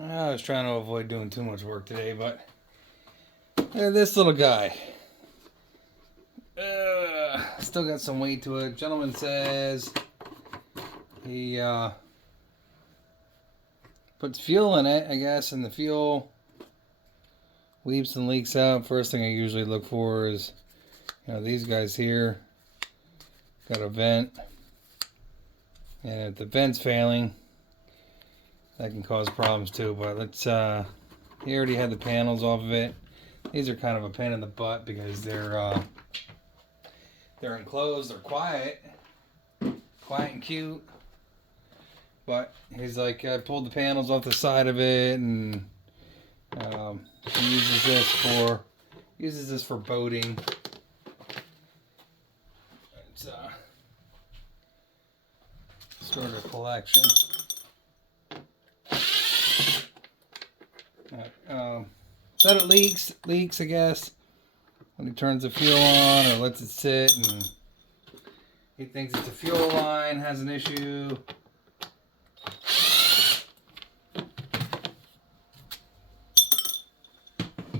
I was trying to avoid doing too much work today, but this little guy. Still got some weight to it. Gentleman says he puts fuel in it, I guess, and the fuel leaps and leaks out. First thing I usually look for is, these guys here got a vent, and if the vent's failing, that can cause problems too. But let's he already had the panels off of it. These are kind of a pain in the butt because they're enclosed, they're quiet and cute. But he's like, I pulled the panels off the side of it, and he uses this for boating. It's sort of a collection. Said it leaks, I guess, when he turns the fuel on or lets it sit, and he thinks it's a fuel line has an issue.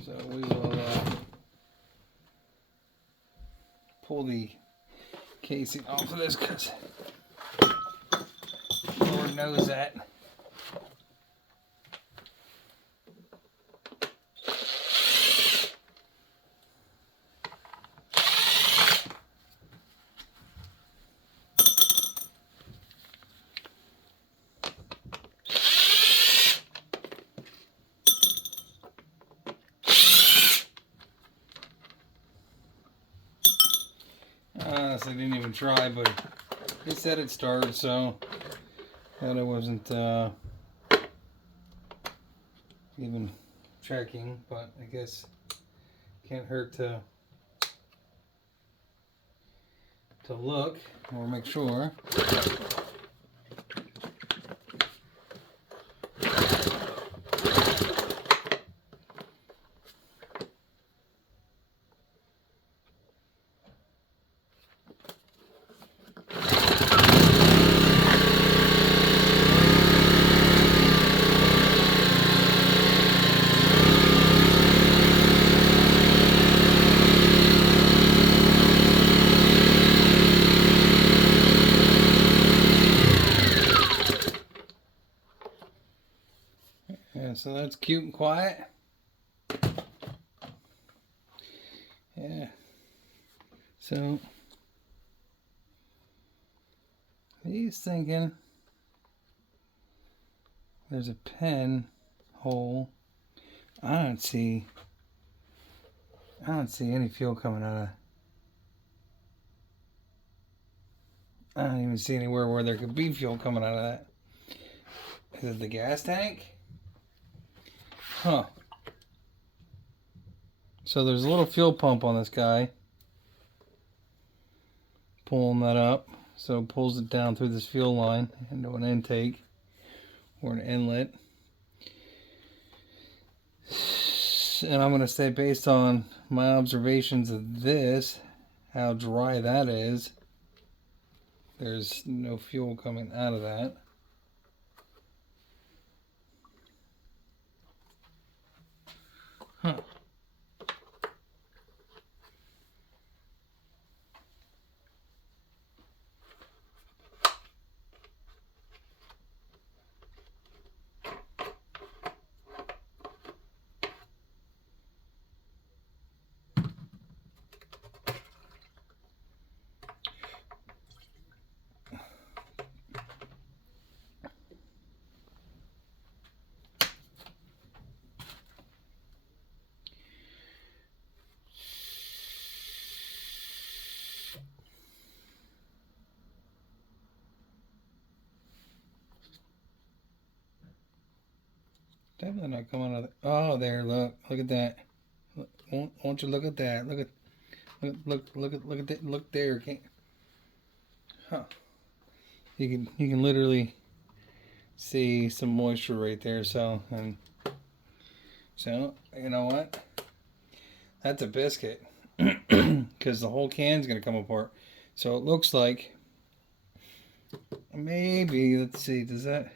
So we will pull the casing off of this because Lord knows that. Honestly, I didn't even try, but he said it started, so that I wasn't even checking, but I guess can't hurt to look or make sure. Yeah, so that's cute and quiet. Yeah. So he's thinking there's a pen hole. I don't see any fuel coming out of. I don't even see anywhere where there could be fuel coming out of that. Is it the gas tank? Huh. So there's a little fuel pump on this guy. Pulling that up. So it pulls it down through this fuel line into an intake or an inlet. And I'm going to say, based on my observations of this, how dry that is, there's no fuel coming out of that. Huh. Definitely not coming out of the, oh, there, look at that. Won't you look at that? Look at that. Look there. Can't, huh. You can literally see some moisture right there. So you know what? That's a biscuit because the whole can's gonna come apart. So it looks like maybe, let's see, does that?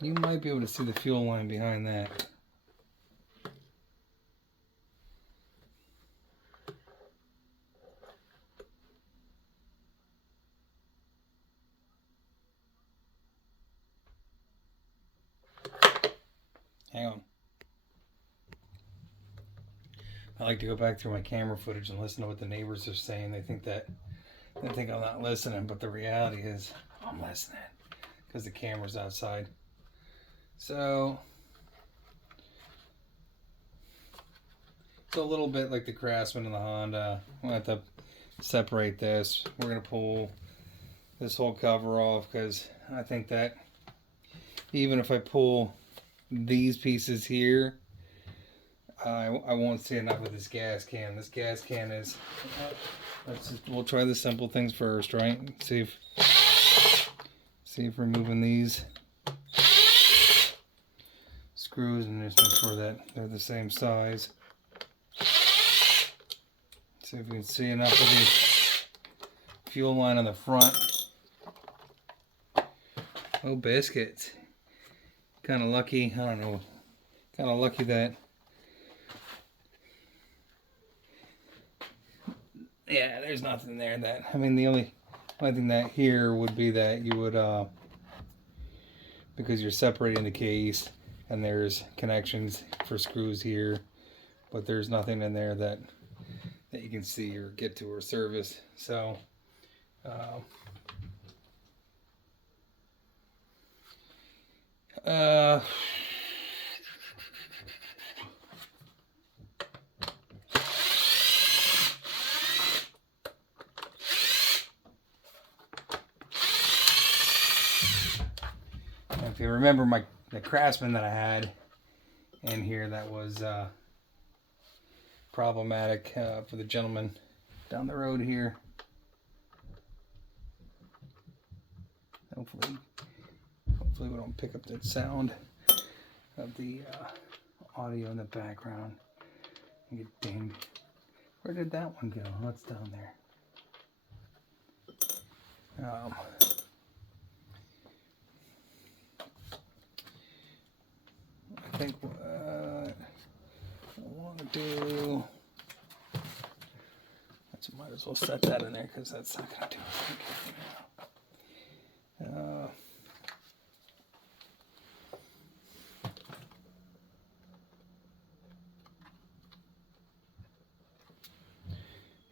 You might be able to see the fuel line behind that. Hang on. I like to go back through my camera footage and listen to what the neighbors are saying. They think I'm not listening, but the reality is I'm listening because the camera's outside. So it's a little bit like the Craftsman and the Honda. I'm going to have to separate this. We're going to pull this whole cover off because I think that even if I pull these pieces here, I won't see enough of this gas can. This gas can is, we'll try the simple things first, right? See if removing these screws and just make sure that they're the same size. See if we can see enough of the fuel line on the front. Oh, biscuits. Kind of lucky, I don't know, kind of lucky that, yeah, there's nothing there that, I mean, the only thing that here would be that you would, because you're separating the case and there's connections for screws here, but there's nothing in there that you can see or get to or service. So, if you remember the Craftsman that I had in here that was problematic for the gentleman down the road here. Hopefully we don't pick up that sound of the audio in the background. Get dinged. Where did that one go? What's down there? I think what I want to do, I might as well set that in there because that's not going to do it.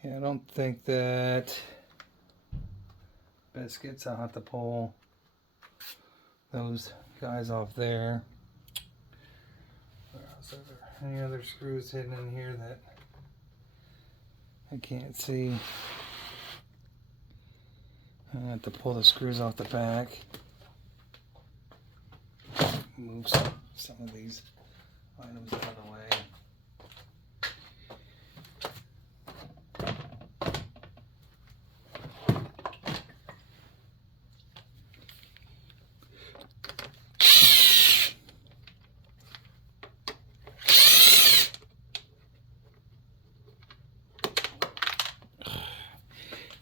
Yeah, I don't think that biscuits. I'll have to pull those guys off there. So there any other screws hidden in here that I can't see? I have to pull the screws off the back. Move some of these items out of the way.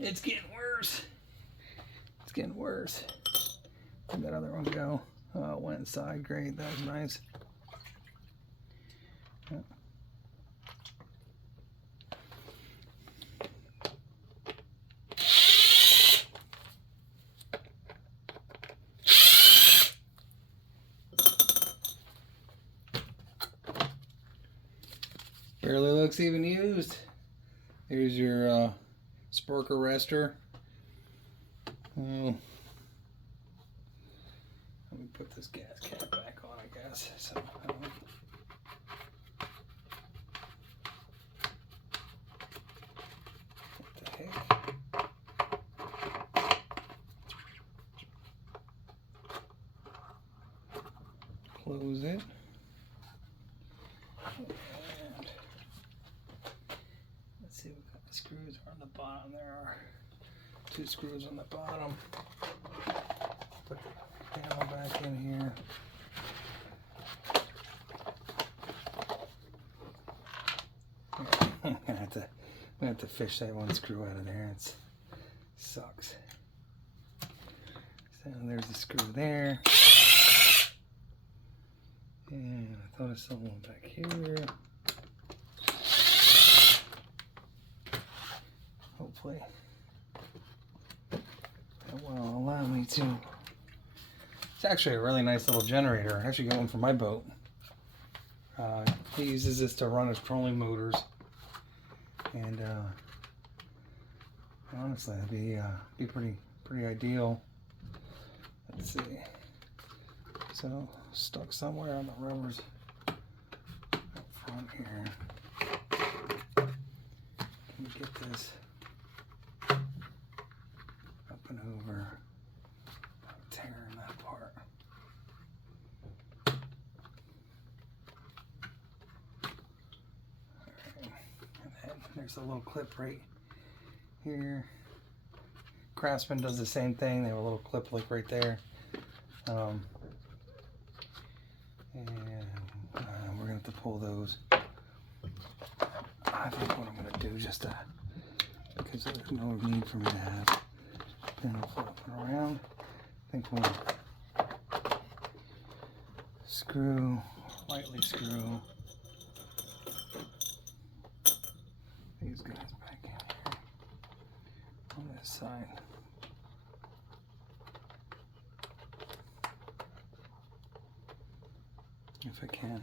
It's getting worse. It's getting worse. Where'd that other one go? Oh, it went inside. Great. That was nice. Yeah. Barely looks even used. Here's your spark arrestor. Well, let me put this gas cap back on, I guess. So, what the heck? Close it. And let's see what kind of screws are on the bottom. There are 2 screws on the bottom. Put the panel back in here. I'm gonna have to fish that one screw out of there. It sucks. So there's the screw there. And I thought I saw one back here. Hopefully that will allow me to. It's actually a really nice little generator. I actually got one for my boat. He uses this to run his trolling motors, and honestly, it'd be pretty ideal. Let's see. So stuck somewhere on the rubbers up front here. Can we get this up and over? Tearing that apart. Alright, and then there's a little clip right here. Craftsman does the same thing. They have a little clip like right there. And we're gonna have to pull those. I think what I'm gonna do, because there's no need for me to have, then I'll flip it around. I think we'll lightly screw these guys back in here on this side. If I can.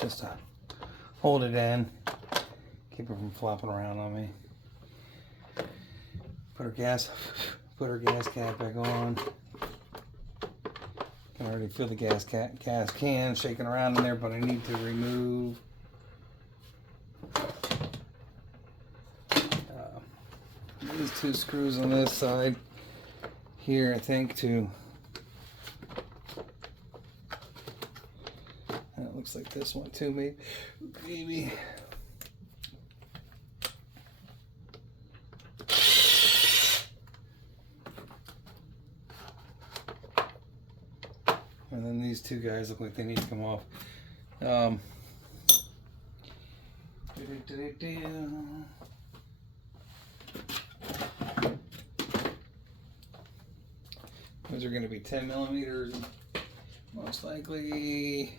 Just to hold it in, keep it from flopping around on me. Put our gas cap back on. I can already feel the gas can shaking around in there, but I need to remove these two screws on this side here, I think, to. It looks like this one too, maybe. And then these two guys look like they need to come off. Those are going to be 10 millimeters, most likely.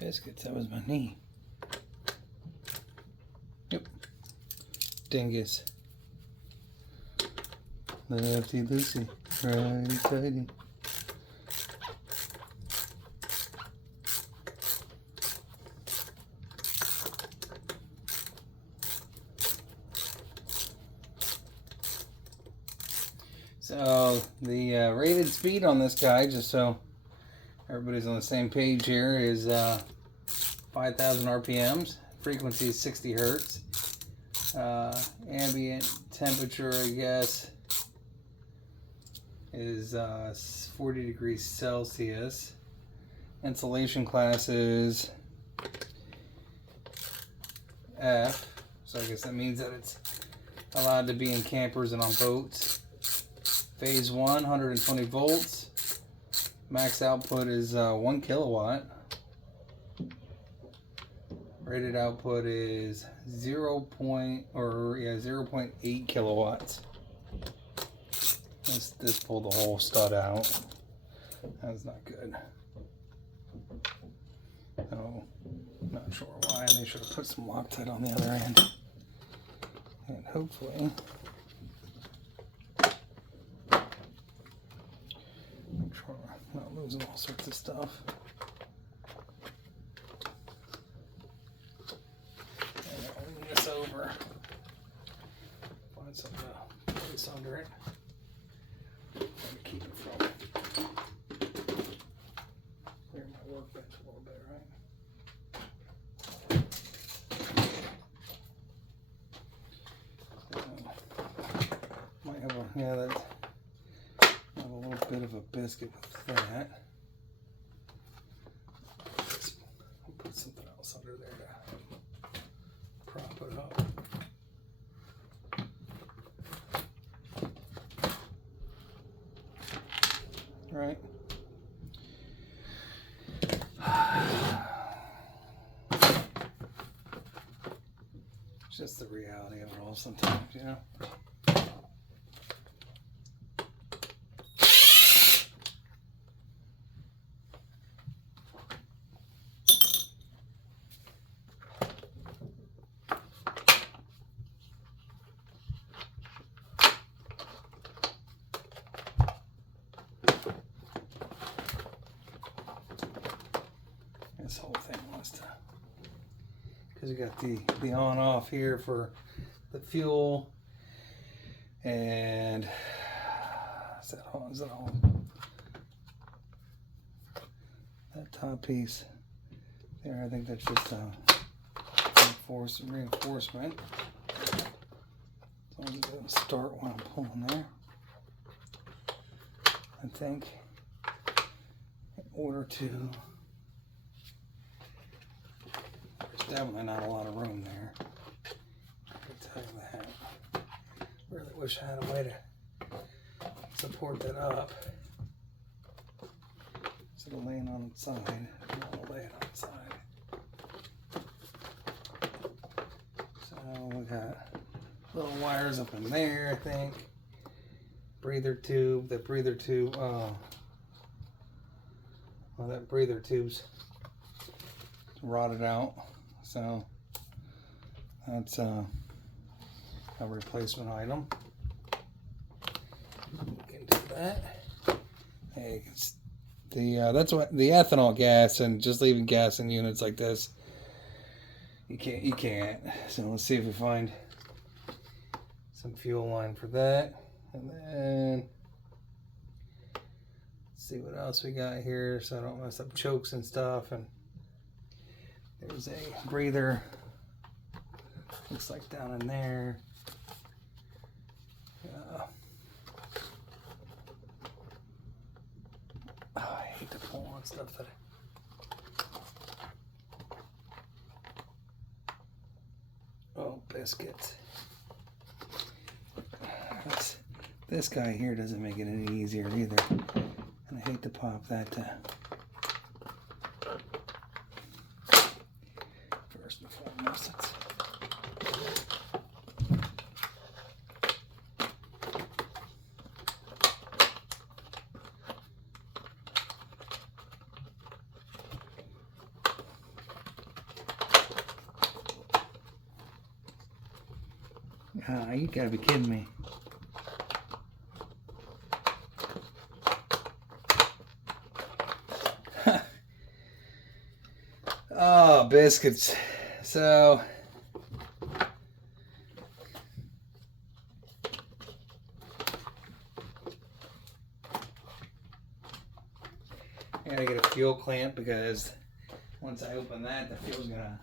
Biscuits, that was my knee. Yep. Dingus. Lefty Lucy. Righty tighty. So the rated speed on this guy, just so everybody's on the same page here, is 5,000 RPMs. Frequency is 60 hertz. Ambient temperature, I guess, is 40 degrees Celsius. Insulation class is F. So I guess that means that it's allowed to be in campers and on boats. Phase 1, 120 volts. Max output is 1 kilowatt. Rated output is 0.8 kilowatts. This pulled the whole stud out. That's not good. So, not sure why. They should have put some Loctite on the other end. And hopefully, make sure we're not losing all sorts of stuff. And I'll lean this over. Find some place under it. And keep it from clear my workbench a little bit, right? yeah, that I have a little bit of a biscuit with that. I'll put something else under there to prop it up. Right. It's just the reality of it all sometimes, you know. This whole thing wants to, because you got the on off here for the fuel, and is that on? Is that on? That top piece there, I think that's just reinforcement. So I'm going to start when I'm pulling there. I think in order to. Definitely not a lot of room there. I can tell you that. Really wish I had a way to support that up. Instead of laying on its side, I don't want to lay it on its side. So we got little wires up in there, I think. Breather tube. That breather tube. Well, that breather tube's rotted out. So that's a replacement item. We can do that. Hey, it's that's what the ethanol gas, and just leaving gas in units like this, you can't. So let's see if we find some fuel line for that, and then let's see what else we got here, so I don't mess up chokes and stuff. And there's a breather, looks like down in there. I hate to pull on stuff that biscuits. This guy here doesn't make it any easier either. And I hate to pop that first and foremost. You gotta be kidding me. Oh, biscuits. So I gotta get a fuel clamp, because once I open that, the fuel's gonna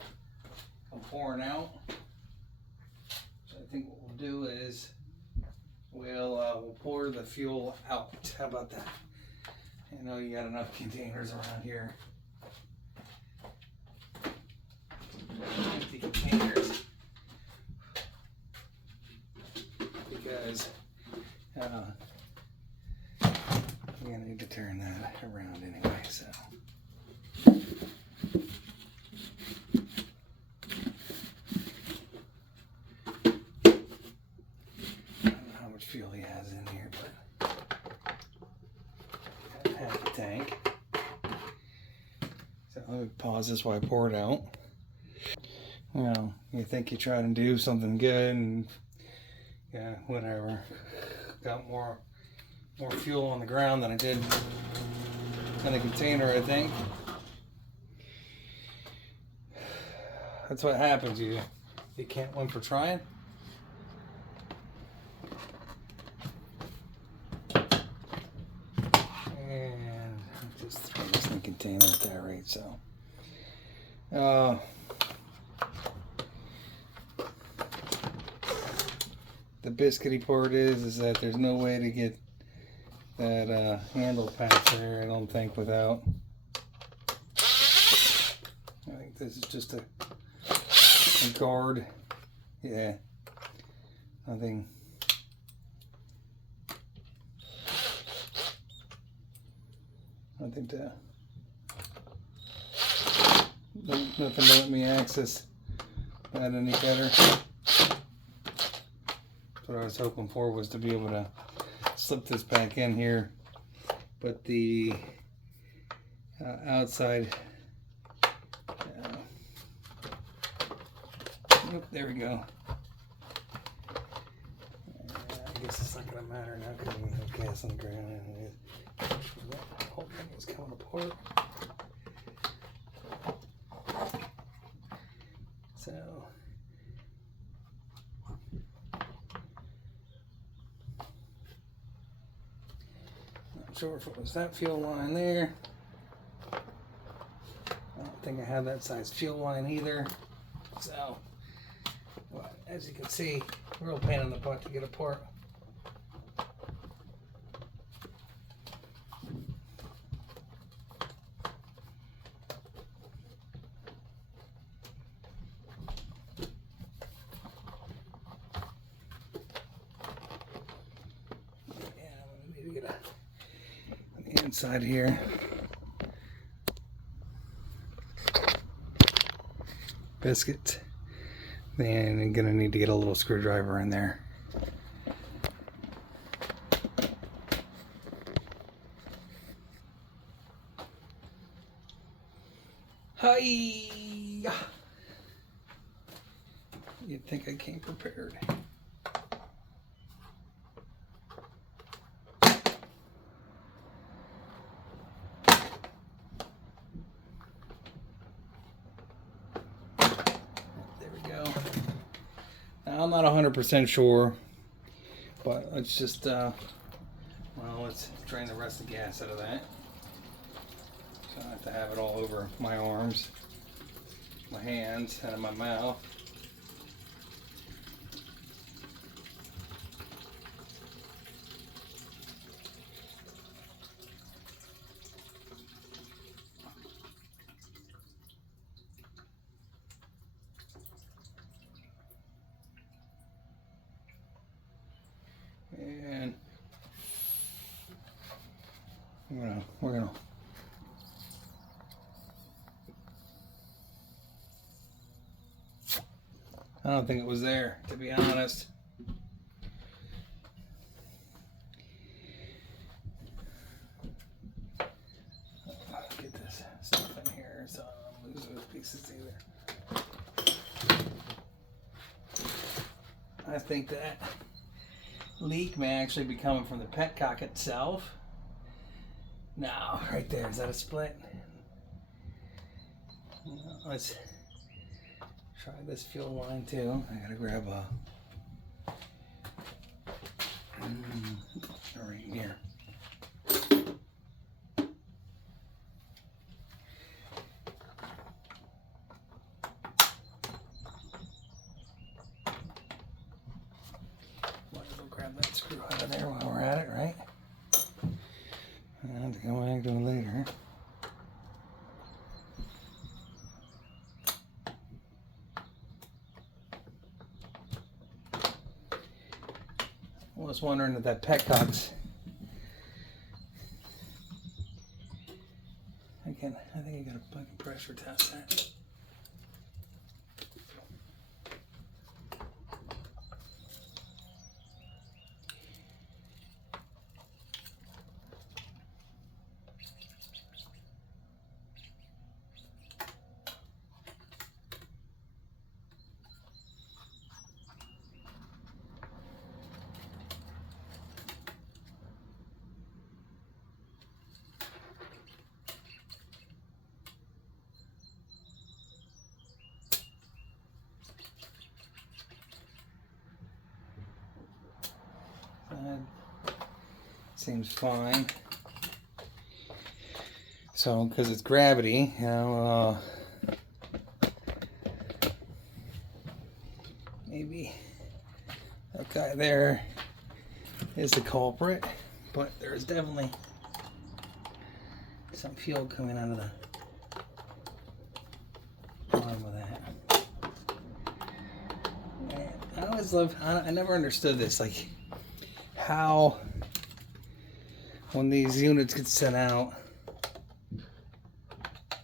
come pouring out. So I think what we'll do is we'll pour the fuel out. How about that? I know you got enough containers around here. Empty containers, because we're gonna need to turn that around anyway. So I don't know how much fuel he has in here, but got half a tank. So let me pause this while I pour it out. You know, you think you try to do something good, and yeah, whatever. Got more fuel on the ground than I did in the container, I think. That's what happens. You can't win for trying. And just throw this in the container at that rate. So the biscuity part is that there's no way to get that handle patch there, I don't think, without. I think this is just a guard. Yeah, nothing. Nothing to. Nothing to let me access that any better. What I was hoping for was to be able to slip this back in here, but the outside. There we go. I guess it's not going to matter now because we have gas on the ground. That whole thing is coming apart. So, not sure if it was that fuel line there. I don't think I have that size fuel line either. So, well, as you can see, real pain in the butt to get apart. Inside here, biscuit. Then I'm gonna need to get a little screwdriver in there. Hi! You'd think I came prepared. I'm not 100% sure, but let's just, well, let's drain the rest of the gas out of that. So I don't have to have it all over my arms, my hands, and in my mouth. And we're gonna I don't think it was there, to be honest. Get this stuff in here so I don't lose those pieces either. I think that leak may actually be coming from the petcock itself. No, right there. Is that a split? Let's try this fuel line too. I gotta grab a right here. Grab that screw out of there while we're at it, right? I'll have to go back to it later. I was wondering if that petcock's. I think I got a pressure test that. Seems fine. So, because it's gravity, you know, maybe That guy there is the culprit, but there's definitely some fuel coming out of the bottom of that. And I always love, I never understood this, like how when these units get sent out,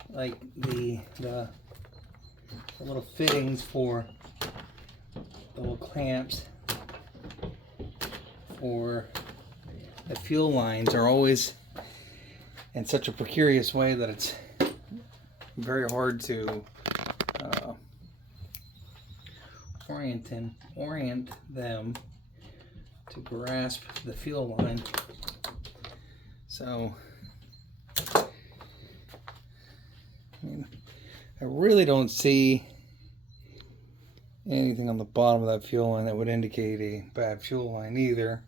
like the little fittings for the little clamps for the fuel lines are always in such a precarious way that it's very hard to orient them to grasp the fuel line. So I mean, I really don't see anything on the bottom of that fuel line that would indicate a bad fuel line either.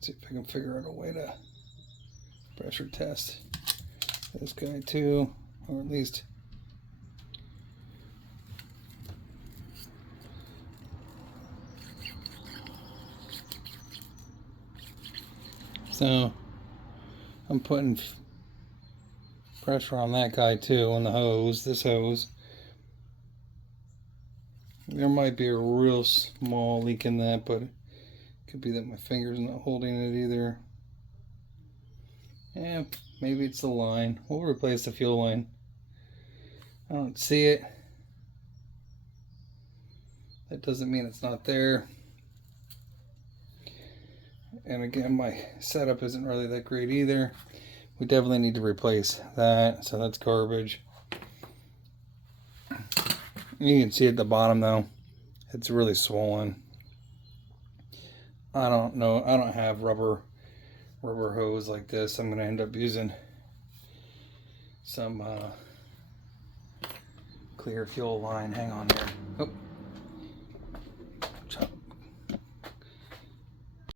See if I can figure out a way to pressure test this guy too, or at least so I'm putting pressure on that guy too, on the hose, this hose. There might be a real small leak in that, but it could be that my finger's not holding it either. Yeah, maybe it's the line. We'll replace the fuel line. I don't see it. That doesn't mean it's not there. And again, my setup isn't really that great either. We definitely need to replace that, so that's garbage. You can see at the bottom though, it's really swollen. I don't know, I don't have rubber hose like this. I'm gonna end up using some clear fuel line. Hang on here. Oh.